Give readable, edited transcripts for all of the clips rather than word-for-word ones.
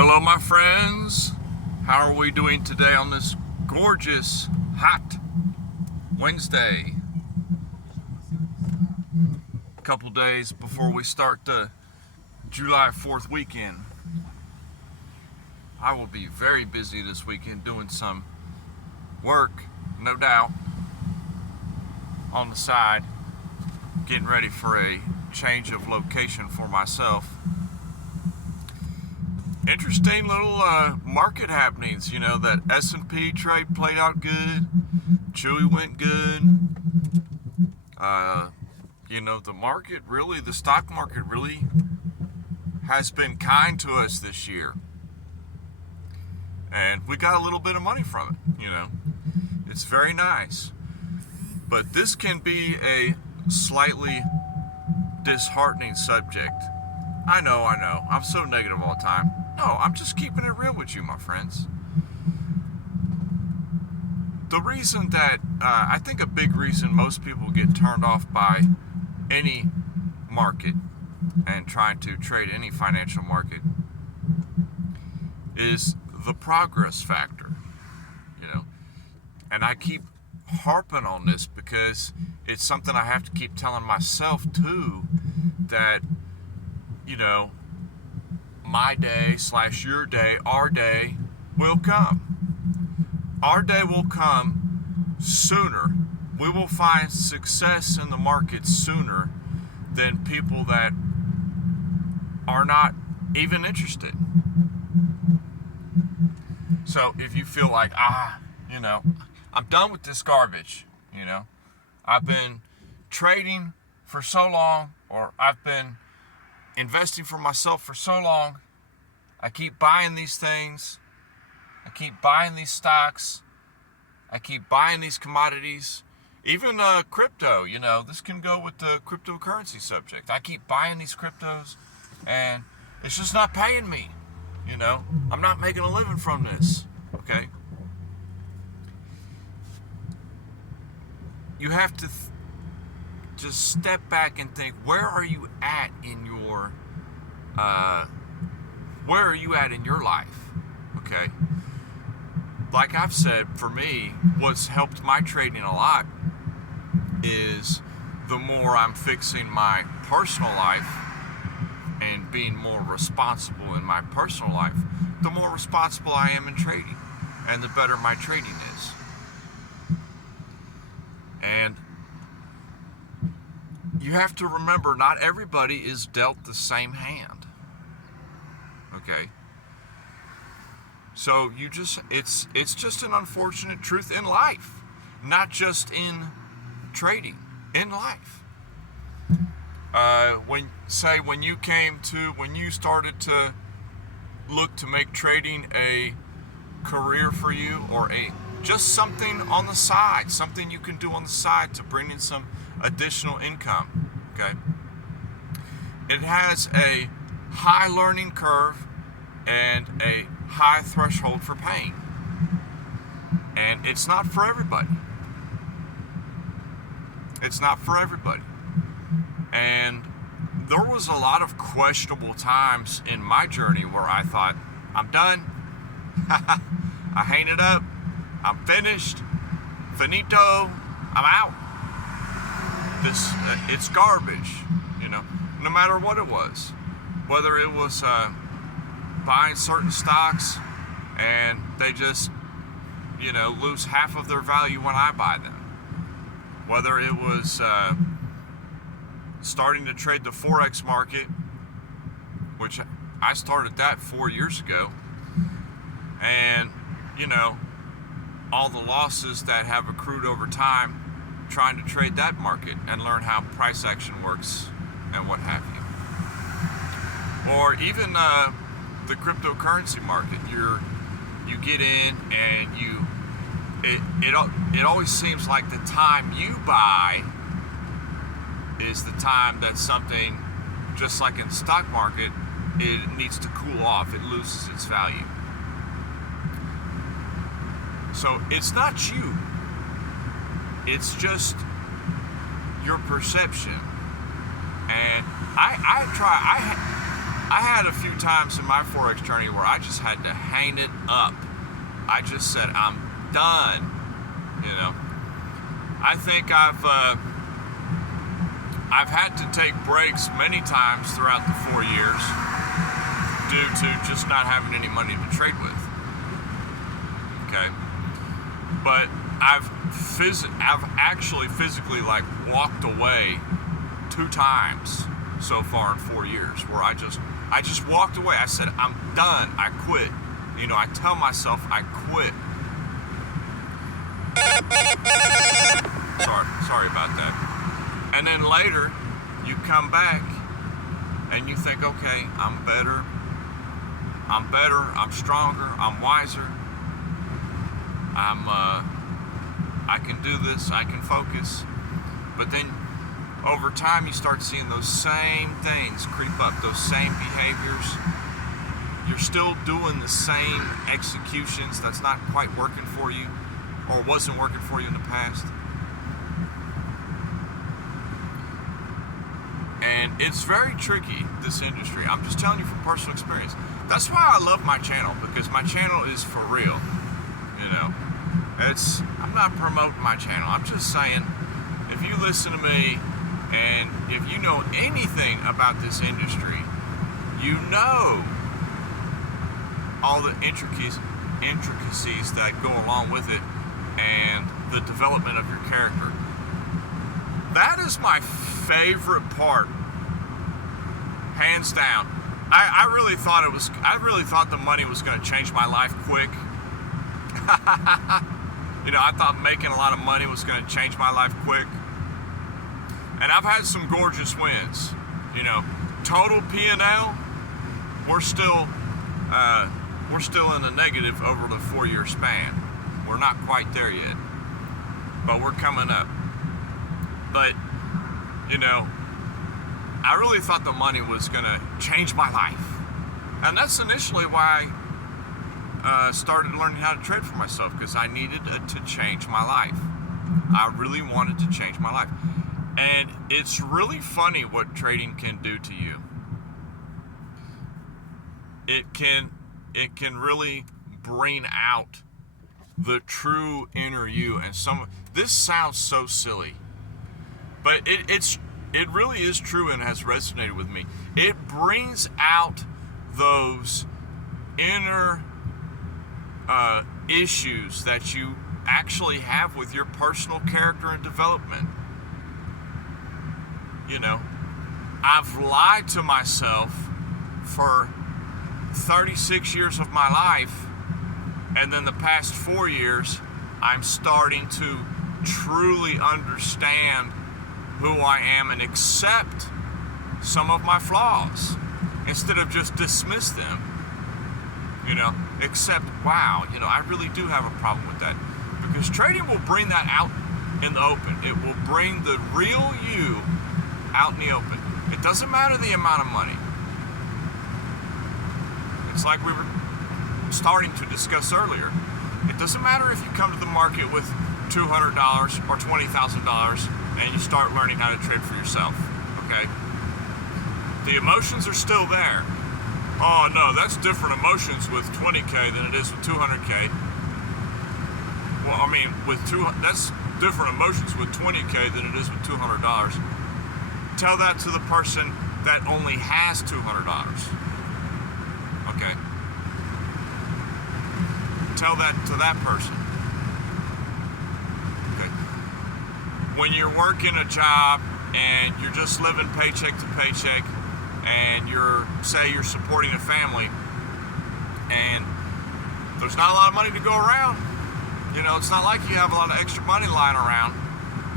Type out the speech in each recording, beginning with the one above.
Hello, my friends. How are we doing today on this gorgeous, hot Wednesday? A couple days before we start the July 4th weekend. I will be very busy this weekend doing some work, no doubt, on the side, getting ready for a change of location for myself. Interesting little market happenings. You know, that S&P trade played out good. Chewy went good. The market really, the stock market really has been kind to us this year. And we got a little bit of money from it, It's very nice. But this can be a slightly disheartening subject. I know. I'm so negative all the time. No, I'm just keeping it real with you, my friends. The reason that, I think a big reason most people get turned off by any market and trying to trade any financial market is the progress factor, And I keep harping on this because it's something I have to keep telling myself too, that, my day / your day, our day will come. Our day will come sooner. We will find success in the market sooner than people that are not even interested. So if you feel like, I'm done with this garbage, I've been trading for so long, or I've been investing for myself for so long, I keep buying these things, I keep buying these stocks, I keep buying these commodities, even crypto, this can go with the cryptocurrency subject. I keep buying these cryptos and it's just not paying me, I'm not making a living from this, okay? You have to just step back and think, where are you at in your life? Okay. Like I've said, for me, what's helped my trading a lot is the more I'm fixing my personal life and being more responsible in my personal life, the more responsible I am in trading, and the better my trading is. And you have to remember, not everybody is dealt the same hand. Okay? So it's just an unfortunate truth in life, not just in trading, in life. When you started to look to make trading a career for you, or just something on the side, something you can do on the side to bring in some additional income, okay? It has a high learning curve and a high threshold for pain. And it's not for everybody. It's not for everybody. And there was a lot of questionable times in my journey where I thought, I'm done. I hang it up. I'm finished. Finito. I'm out. It's garbage, no matter what it was. Whether it was buying certain stocks and they just, lose half of their value when I buy them. Whether it was starting to trade the Forex market, which I started that 4 years ago, and, all the losses that have accrued over time trying to trade that market and learn how price action works and what have you. Or even the cryptocurrency market. You get in and it always seems like the time you buy is the time that something, just like in the stock market, it needs to cool off. It loses its value. So it's not you. It's just your perception. And I had a few times in my Forex journey where I just had to hang it up. I just said, I'm done. You know, I think I've had to take breaks many times throughout the 4 years due to just not having any money to trade with. Okay, but I've actually physically like walked away 2 times so far in 4 years where I just walked away. I said, I'm done. I quit. You know, I tell myself I quit. Sorry about that. And then later, you come back and you think, okay, I'm better, I'm stronger, I'm wiser, I can do this, I can focus. But then over time, you start seeing those same things creep up, those same behaviors. You're still doing the same executions that's not quite working for you or wasn't working for you in the past. And it's very tricky, this industry. I'm just telling you from personal experience. That's why I love my channel, because my channel is for real. You know, I'm not promoting my channel. I'm just saying, if you listen to me and if you know anything about this industry, you know all the intricacies that go along with it and the development of your character. That is my favorite part, hands down. I really thought the money was going to change my life quick. You know, I thought making a lot of money was going to change my life quick. And I've had some gorgeous wins. You know, total P&L, we're still in the negative over the 4-year span. We're not quite there yet, but we're coming up. But, you know, I really thought the money was going to change my life. And that's initially why I started learning how to trade for myself, because I needed to change my life. I really wanted to change my life. And it's really funny what trading can do to you. It can really bring out the true inner you. And this sounds so silly, but it really is true and has resonated with me. It brings out those inner issues that you actually have with your personal character and development. You know, I've lied to myself for 36 years of my life, and then the past 4 years, I'm starting to truly understand who I am and accept some of my flaws instead of just dismiss them. You know, accept, wow, you know, I really do have a problem with that. Because trading will bring that out in the open. It will bring the real you out in the open. It doesn't matter the amount of money. It's like we were starting to discuss earlier. It doesn't matter if you come to the market with $200 or $20,000 and you start learning how to trade for yourself, okay? The emotions are still there. Oh no, that's different emotions with 20K than it is with 200K. Well, I mean, that's different emotions with 20K than it is with $200. Tell that to the person that only has $200. Okay. Tell that to that person. Okay. When you're working a job and you're just living paycheck to paycheck, and say you're supporting a family, and there's not a lot of money to go around. You know, it's not like you have a lot of extra money lying around.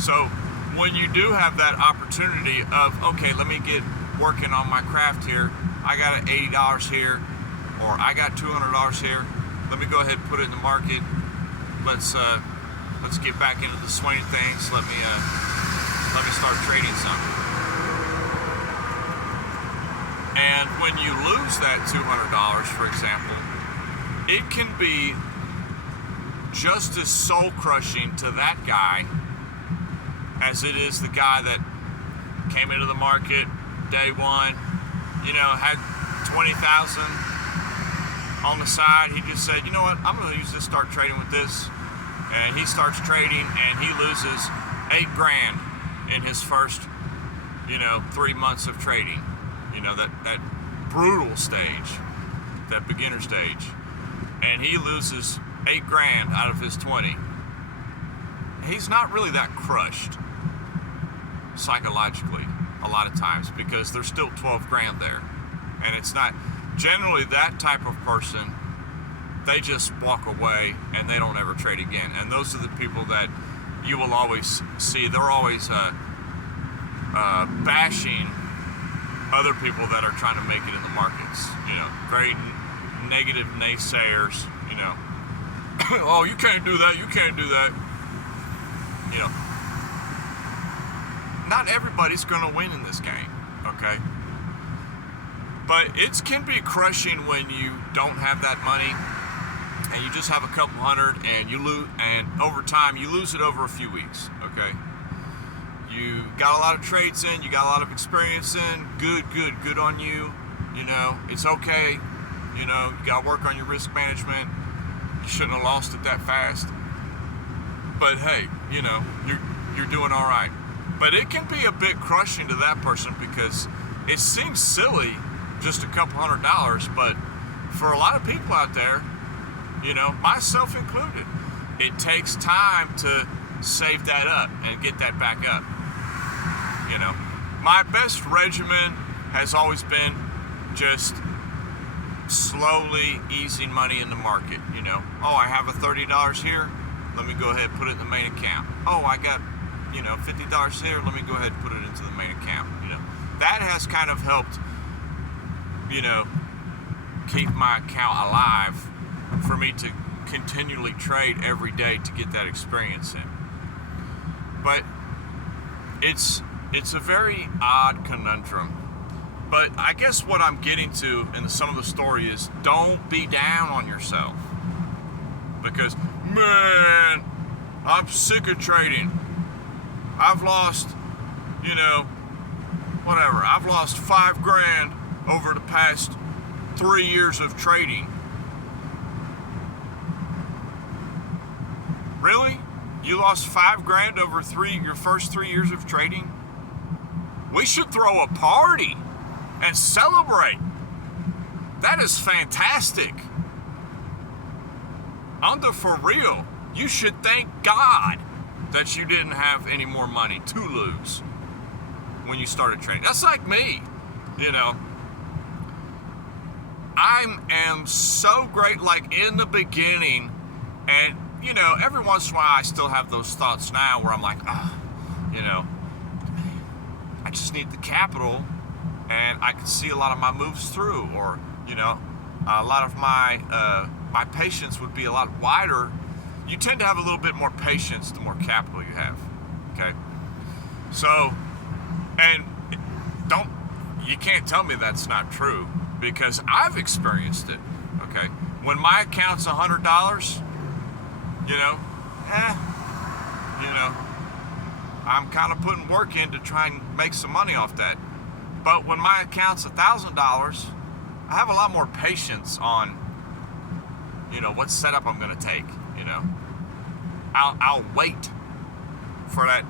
So when you do have that opportunity of, okay, let me get working on my craft here. I got $80 here, or I got $200 here. Let me go ahead and put it in the market. Let's get back into the swing of things. Let me start trading something. And when you lose that $200, for example, it can be just as soul-crushing to that guy as it is the guy that came into the market day one, you know, had 20,000 on the side. He just said, you know what, I'm going to use this, start trading with this. And he starts trading and he loses $8,000 in his first, 3 months of trading. That brutal stage, that beginner stage. And he loses $8,000 out of his 20. He's not really that crushed psychologically a lot of times because there's still $12,000 there. And it's not generally that type of person. They just walk away and they don't ever trade again. And those are the people that you will always see. They're always bashing other people that are trying to make it in the markets. Very negative naysayers. Oh, you can't do that. You can't do that. Not everybody's going to win in this game. Okay. But it can be crushing when you don't have that money and you just have a couple hundred and you lose, and over time you lose it over a few weeks. Okay. You got a lot of trades in, you got a lot of experience in, good on you. It's okay. You got to work on your risk management. You shouldn't have lost it that fast. But hey, you're doing all right. But it can be a bit crushing to that person because it seems silly, just a couple $100, but for a lot of people out there, myself included, it takes time to save that up and get that back up. My best regimen has always been just slowly easing money in the market. Oh, I have a $30 here, let me go ahead and put it in the main account. Oh, I got $50 here, let me go ahead and put it into the main account. That has kind of helped keep my account alive for me to continually trade every day to get that experience in. But it's a very odd conundrum. But I guess what I'm getting to in some of the story is don't be down on yourself. Because, man, I'm sick of trading. I've lost, whatever. I've lost $5,000 over the past 3 years of trading. Really? You lost $5,000 over your first 3 years of trading? We should throw a party and celebrate. That is fantastic. For real, you should thank God that you didn't have any more money to lose when you started trading. That's like me, I am so great, like in the beginning, and every once in a while I still have those thoughts now where I'm like, I just need the capital and I can see a lot of my moves through, or a lot of my patience would be a lot wider. You tend to have a little bit more patience the more capital you have. Okay, so, and you can't tell me that's not true because I've experienced it. Okay, when my account's $100, I'm kind of putting work in to try and make some money off that. But when my account's $1,000, I have a lot more patience on, what setup I'm going to take. I'll wait for that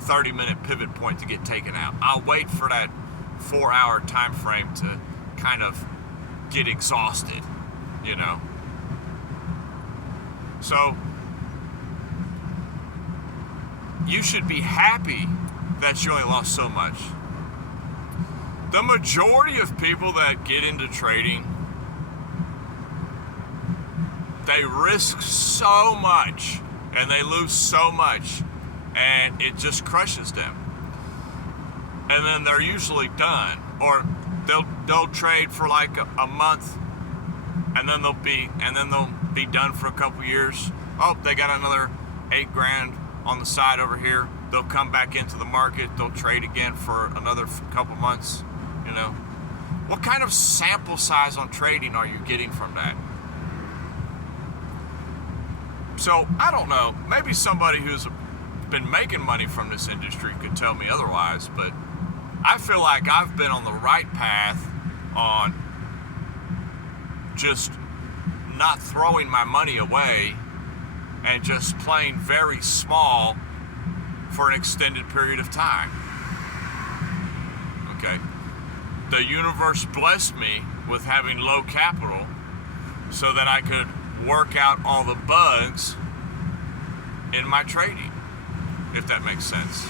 30-minute pivot point to get taken out. I'll wait for that 4-hour time frame to kind of get exhausted. So you should be happy that you only lost so much. The majority of people that get into trading, they risk so much and they lose so much and it just crushes them. And then they're usually done, or they'll trade for like a month and then they'll be done for a couple years. Oh, they got another $8,000 on the side over here. They'll come back into the market. They'll trade again for another couple months. What kind of sample size on trading are you getting from that? So I don't know. Maybe somebody who's been making money from this industry could tell me otherwise, but I feel like I've been on the right path on just not throwing my money away and just playing very small for an extended period of time. Okay. The universe blessed me with having low capital so that I could work out all the bugs in my trading, if that makes sense.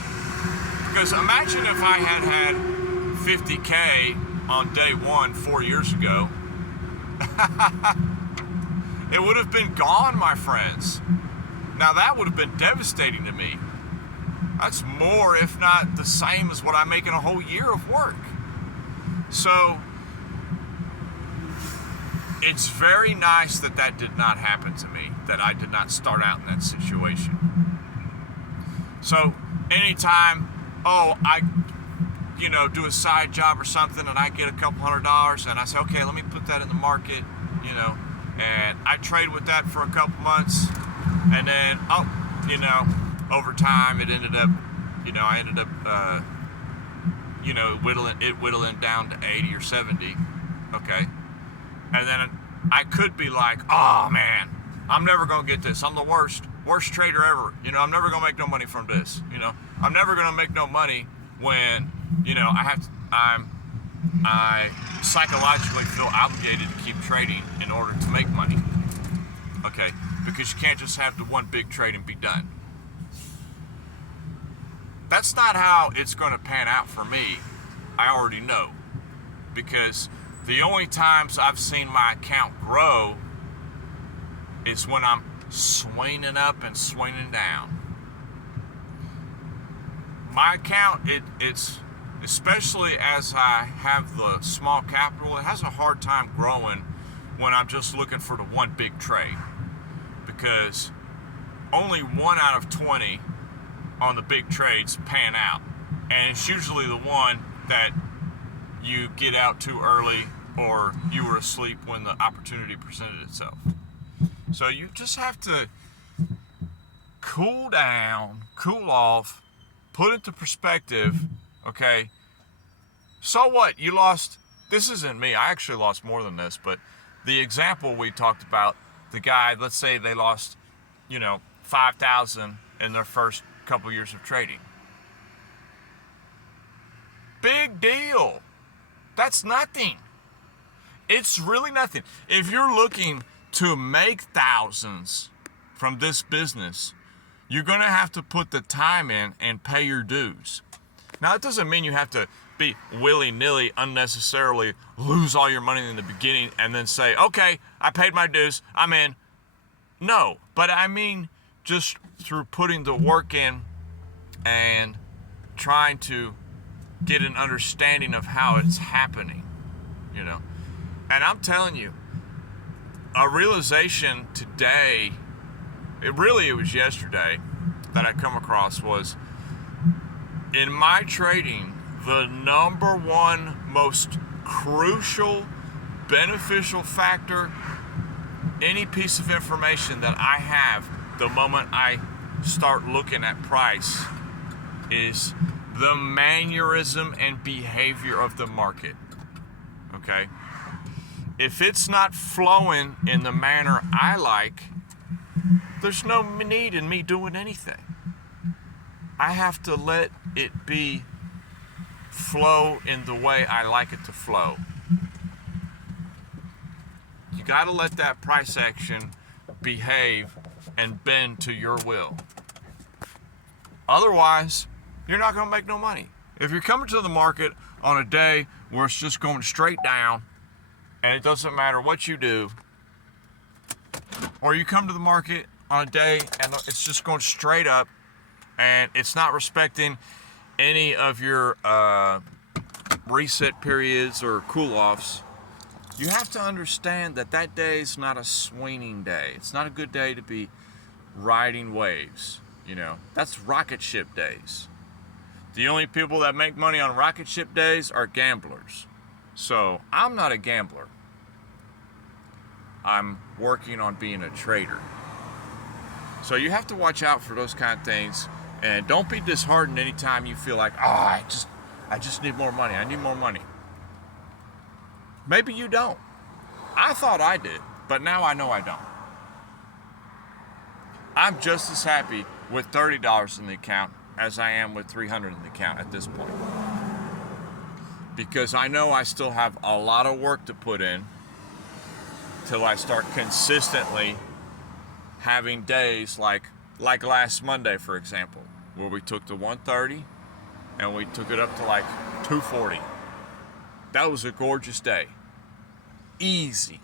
Because imagine if I had 50K on day one 4 years ago. It would have been gone, my friends. Now that would have been devastating to me. That's more, if not the same as what I make in a whole year of work. So it's very nice that that did not happen to me, that I did not start out in that situation. So anytime, I do a side job or something and I get a couple $100 and I say, okay, let me put that in the market, and I trade with that for a couple months, and then, over time it ended up, I ended up, whittling down to 80 or 70, okay? And then I could be like, oh man, I'm never gonna get this. I'm the worst trader ever. I'm never gonna make no money from this. I'm never gonna make no money when, I psychologically feel obligated to keep trading in order to make money. Okay, because you can't just have the one big trade and be done. That's not how it's gonna pan out for me. I already know, because the only times I've seen my account grow is when I'm swinging up and swinging down. My account, it's especially as I have the small capital, it has a hard time growing when I'm just looking for the one big trade, because only 1 out of 20 on the big trades pan out, and it's usually the one that you get out too early or you were asleep when the opportunity presented itself. So you just have to cool down, cool off, put it into perspective, okay? So what? You lost, this isn't me, I actually lost more than this, but the example we talked about, the guy, let's say they lost, 5,000 in their first couple years of trading. Big deal. That's nothing. It's really nothing. If you're looking to make thousands from this business, you're going to have to put the time in and pay your dues. Now, it doesn't mean you have to be willy-nilly, unnecessarily lose all your money in the beginning and then say, okay, I paid my dues, I'm in. No, but I mean just through putting the work in and trying to get an understanding of how it's happening, And I'm telling you, a realization today, it was yesterday that I come across, was in my trading, the number one most crucial, beneficial factor, any piece of information that I have the moment I start looking at price, is the mannerism and behavior of the market, okay? If it's not flowing in the manner I like, there's no need in me doing anything. I have to let it flow in the way I like it to flow. You got to let that price action behave and bend to your will. Otherwise, you're not going to make no money. If you're coming to the market on a day where it's just going straight down and it doesn't matter what you do, or you come to the market on a day and it's just going straight up and it's not respecting any of your reset periods or cool-offs, you have to understand that that day is not a swinging day. It's not a good day to be riding waves. That's rocket ship days. The only people that make money on rocket ship days are gamblers. So I'm not a gambler. I'm working on being a trader. So you have to watch out for those kind of things, and don't be disheartened anytime you feel like, I just need more money. I need more money. Maybe you don't. I thought I did, but now I know I don't. I'm just as happy with $30 in the account as I am with $300 in the account at this point. Because I know I still have a lot of work to put in till I start consistently having days like last Monday, for example, where we took the 130 and we took it up to like 240. That was a gorgeous day. Easy.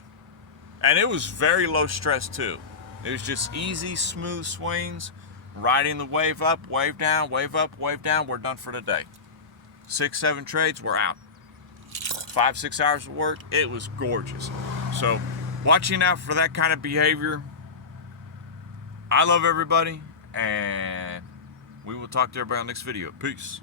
And it was very low stress too. It was just easy, smooth swings, riding the wave up, wave down, wave up, wave down. We're done for the day. 6, 7 trades, we're out. 5, 6 hours of work, it was gorgeous. So watching out for that kind of behavior. I love everybody, and we will talk to everybody on the next video. Peace.